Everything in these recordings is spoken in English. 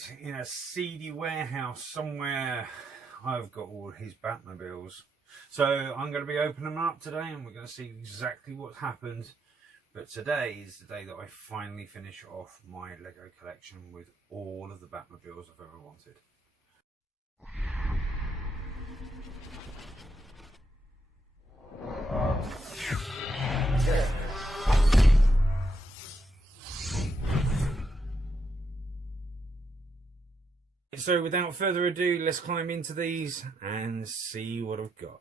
buried in a seedy warehouse somewhere, I've got all his Batmobiles. So I'm going to be opening them up today and we're going to see exactly what's happened. But today is the day that I finally finish off my Lego collection with all of the Batmobiles I've ever wanted. So without further ado, let's climb into these and see what I've got.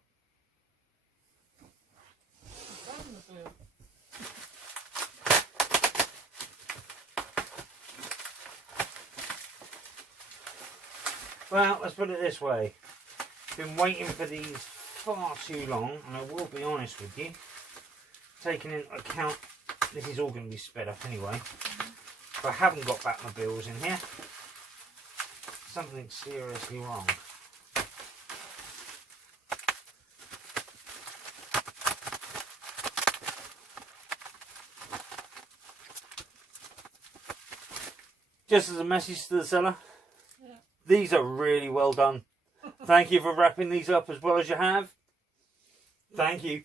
Well, let's put it this way. Been waiting for these far too long, and I will be honest with you, taking into account this is all going to be sped up anyway. If I haven't got Batmobiles in here, something's seriously wrong. Just as a message to the seller, yeah. These are really well done. Thank you for wrapping these up as well as you have. Thank you.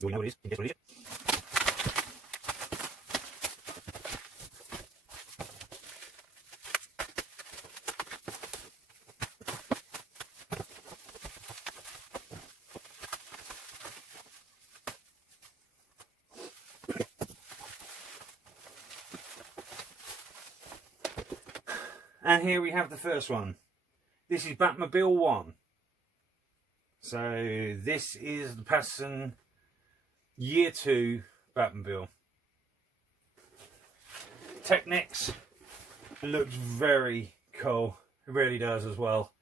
Do we know what it is? Can you guess what it is? And here we have the first one. This is Batmobile 1. So this is the Patterson Year 2 Batmobile. Technics looks very cool. It really does as well.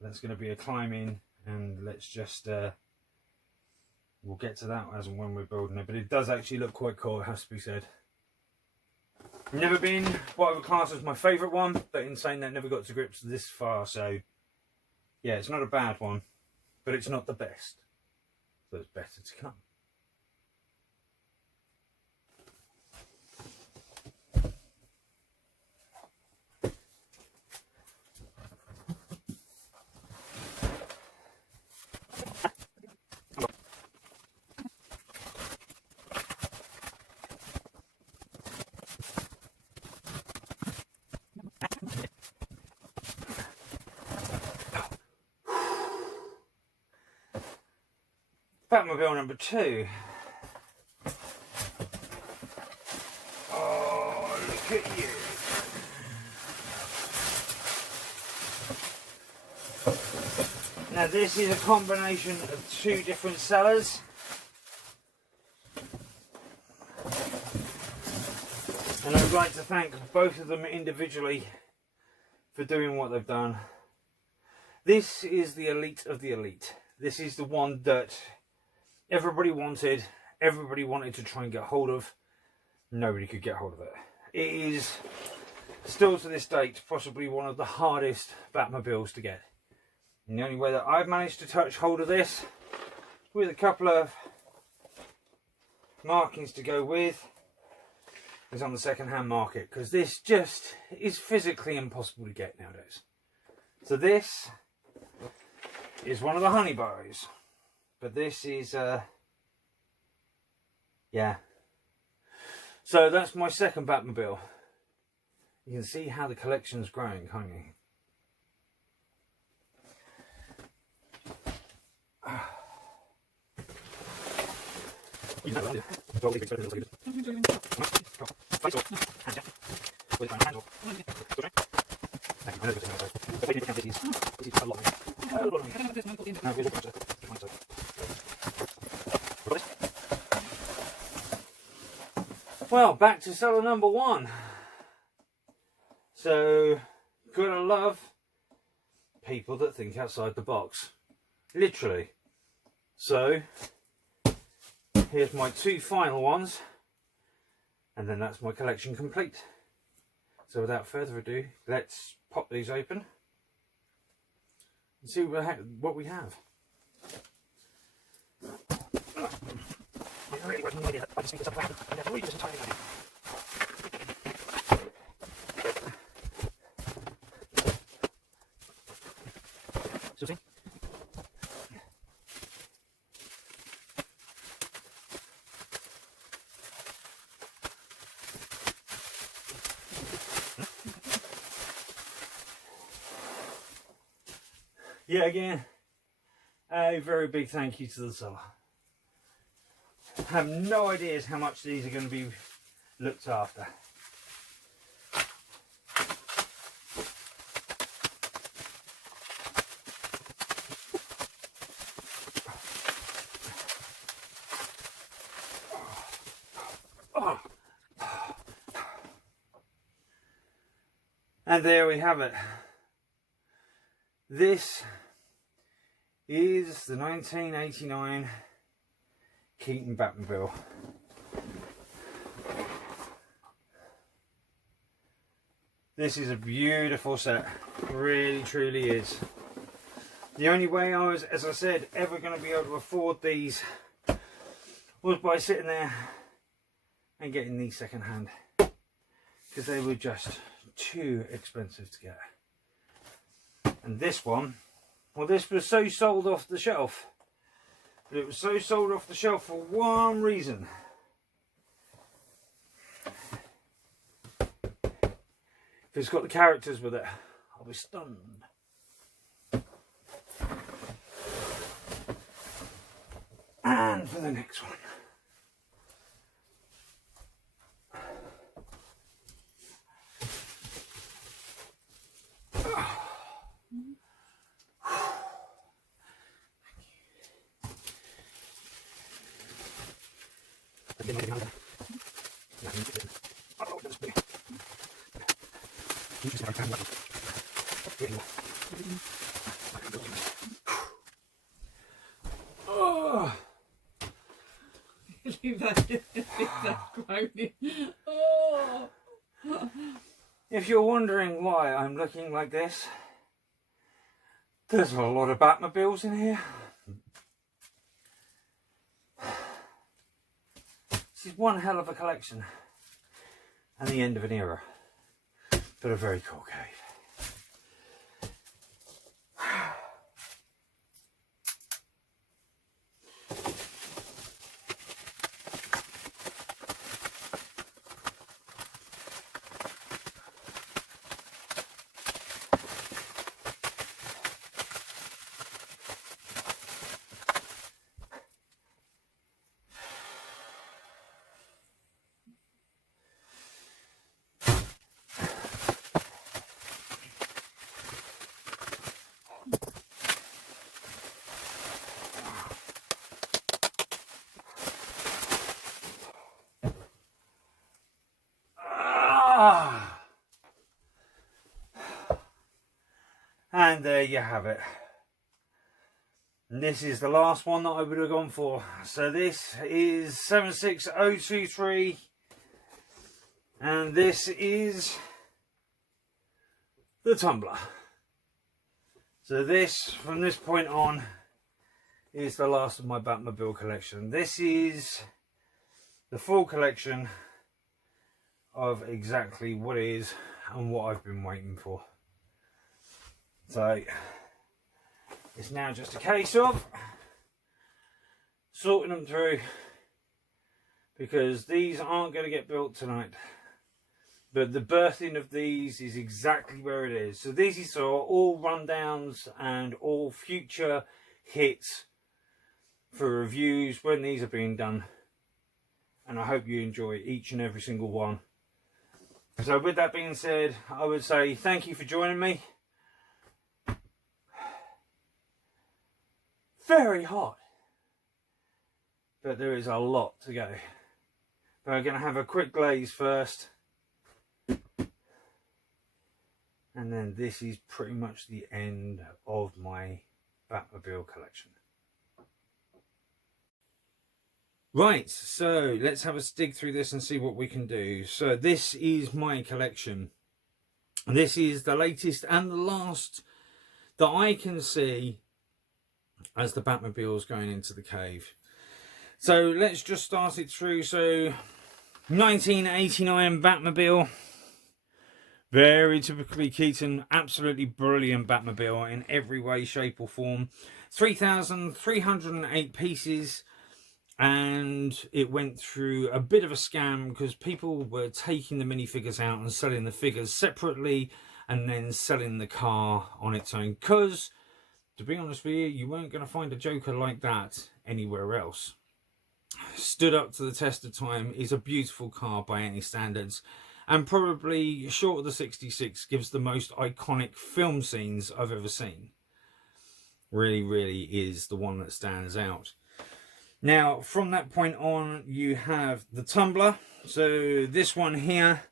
That's going to be a climb in, and let's just we'll get to that as and when we're building it. But it does actually look quite cool, it has to be said. Never been what I would class as my favourite one, but in saying that, never got to grips this far. So yeah, it's not a bad one, but it's not the best. So it's better to come. Batmobile number 2. Oh, look at you. Now this is a combination of 2 different sellers. And I would like to thank both of them individually for doing what they've done. This is the elite of the elite. This is the one that everybody wanted to try and get hold of. Nobody could get hold of it. It is still to this date possibly one of the hardest Batmobiles to get. And the only way that I've managed to touch hold of this, with a couple of markings to go with, is on the second-hand market, because this just is physically impossible to get nowadays. So this is one of the honey bows. But this is, yeah. So that's my second Batmobile. You can see how the collection's growing, can't you? Well, back to seller number 1. So, gotta love people that think outside the box. literally. So here's my 2 final ones, and then that's my collection complete. So without further ado, let's pop these open and see what we have. Yet again, a very big thank you to the seller. I have no idea how much these are going to be looked after. And there we have it. This is the 1989 Keaton Batmobile. This is a beautiful set, really truly is. The only way I was, as I said, ever going to be able to afford these was by sitting there and getting these second hand, because they were just too expensive to get. And this one, well, this was so sold off the shelf, but it was so sold off the shelf for one reason. If it's got the characters with it, I'll be stunned. And for the next one. Oh. Oh. If you're wondering why I'm looking like this, there's a lot of Batmobiles in here. This is one hell of a collection and the end of an era, but a very cool cave. And there you have it. And this is the last one that I would have gone for. So this is 76023, and this is the Tumbler. So this, from this point on, is the last of my Batmobile collection. This is the full collection of exactly what it is and what I've been waiting for. So it's now just a case of sorting them through, because these aren't going to get built tonight, but the birthing of these is exactly where it is. So these are all rundowns and all future hits for reviews when these are being done, and I hope you enjoy each and every single one. So with that being said, I would say thank you for joining me. Very hot, but there is a lot to go. But I'm going to have a quick glaze first, and then this is pretty much the end of my Batmobile collection. Right, so let's have a dig through this and see what we can do. So this is my collection. This is the latest and the last that I can see as the Batmobiles going into the cave. So let's just start it through. So 1989 Batmobile. Very typically Keaton, absolutely brilliant Batmobile in every way, shape or form. 3,308 pieces. And it went through a bit of a scam because people were taking the minifigures out and selling the figures separately and then selling the car on its own. Because, to be honest with you, you weren't going to find a Joker like that anywhere else. Stood up to the test of time, is a beautiful car by any standards. And probably, short of the 66, gives the most iconic film scenes I've ever seen. Really, really is the one that stands out. Now, from that point on, you have the Tumbler. So this one here,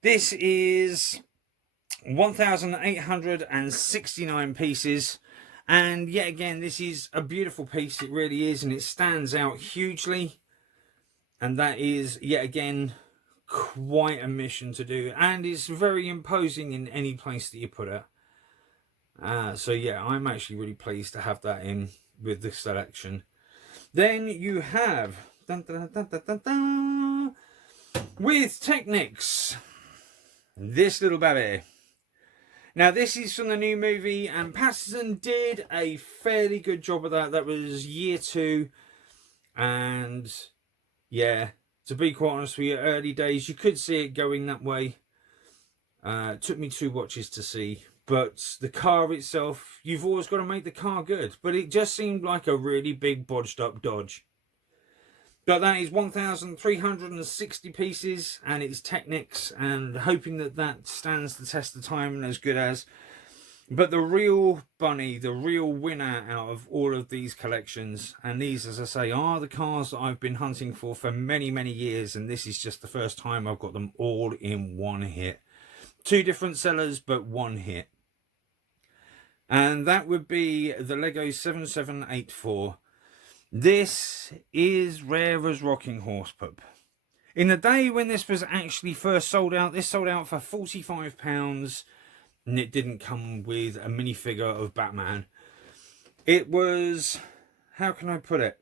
this is 1,869 pieces. And yet again, this is a beautiful piece. It really is. And it stands out hugely. And that is, yet again, quite a mission to do. And it's very imposing in any place that you put it. So yeah, I'm actually really pleased to have that in with this selection. Then you have with Technics, this little baby. Now this is from the new movie, and Patterson did a fairly good job of that. That was year 2, and yeah, to be quite honest with you, early days you could see it going that way. Took me 2 watches to see. But the car itself, you've always got to make the car good. But it just seemed like a really big bodged up Dodge. But that is 1,360 pieces, and it's Technics, and hoping that that stands the test of time and as good as. But the real bunny, the real winner out of all of these collections, and these, as I say, are the cars that I've been hunting for many, many years, and this is just the first time I've got them all in one hit. 2 different sellers, but 1 hit. And that would be the Lego 7784. This is rare as rocking horse poop. In the day when this was actually first sold out, this sold out for £45, and it didn't come with a minifigure of Batman. It was, how can I put it,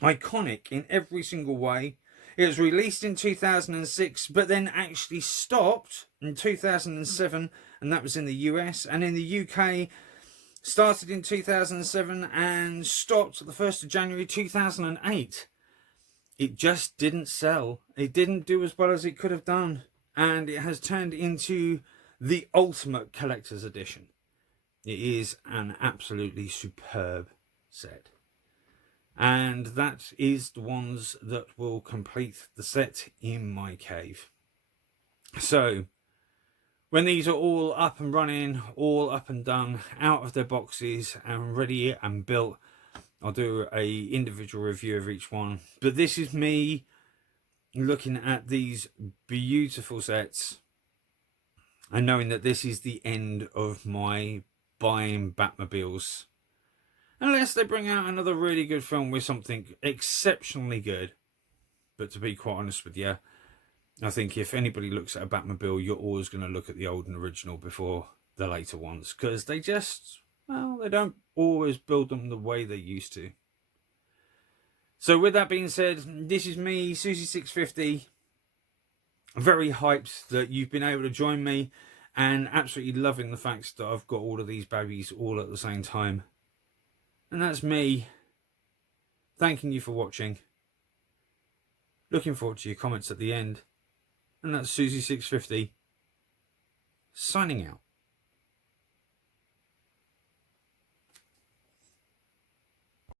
iconic in every single way. It was released in 2006, but then actually stopped in 2007, and that was in the US. And in the UK, started in 2007 and stopped the 1st of January 2008. It just didn't sell. It didn't do as well as it could have done. And it has turned into the ultimate collector's edition. It is an absolutely superb set. And that is the ones that will complete the set in my cave. So, when these are all up and running, all up and done, out of their boxes and ready and built, I'll do a individual review of each one. But this is me looking at these beautiful sets and knowing that this is the end of my buying Batmobiles. Unless they bring out another really good film with something exceptionally good. But to be quite honest with you, I think if anybody looks at a Batmobile, you're always going to look at the old and original before the later ones. Because they just, well, they don't always build them the way they used to. So with that being said, this is me, Susie650. Very hyped that you've been able to join me. And absolutely loving the fact that I've got all of these babies all at the same time. And that's me thanking you for watching. Looking forward to your comments at the end. And that's Susie650 signing out.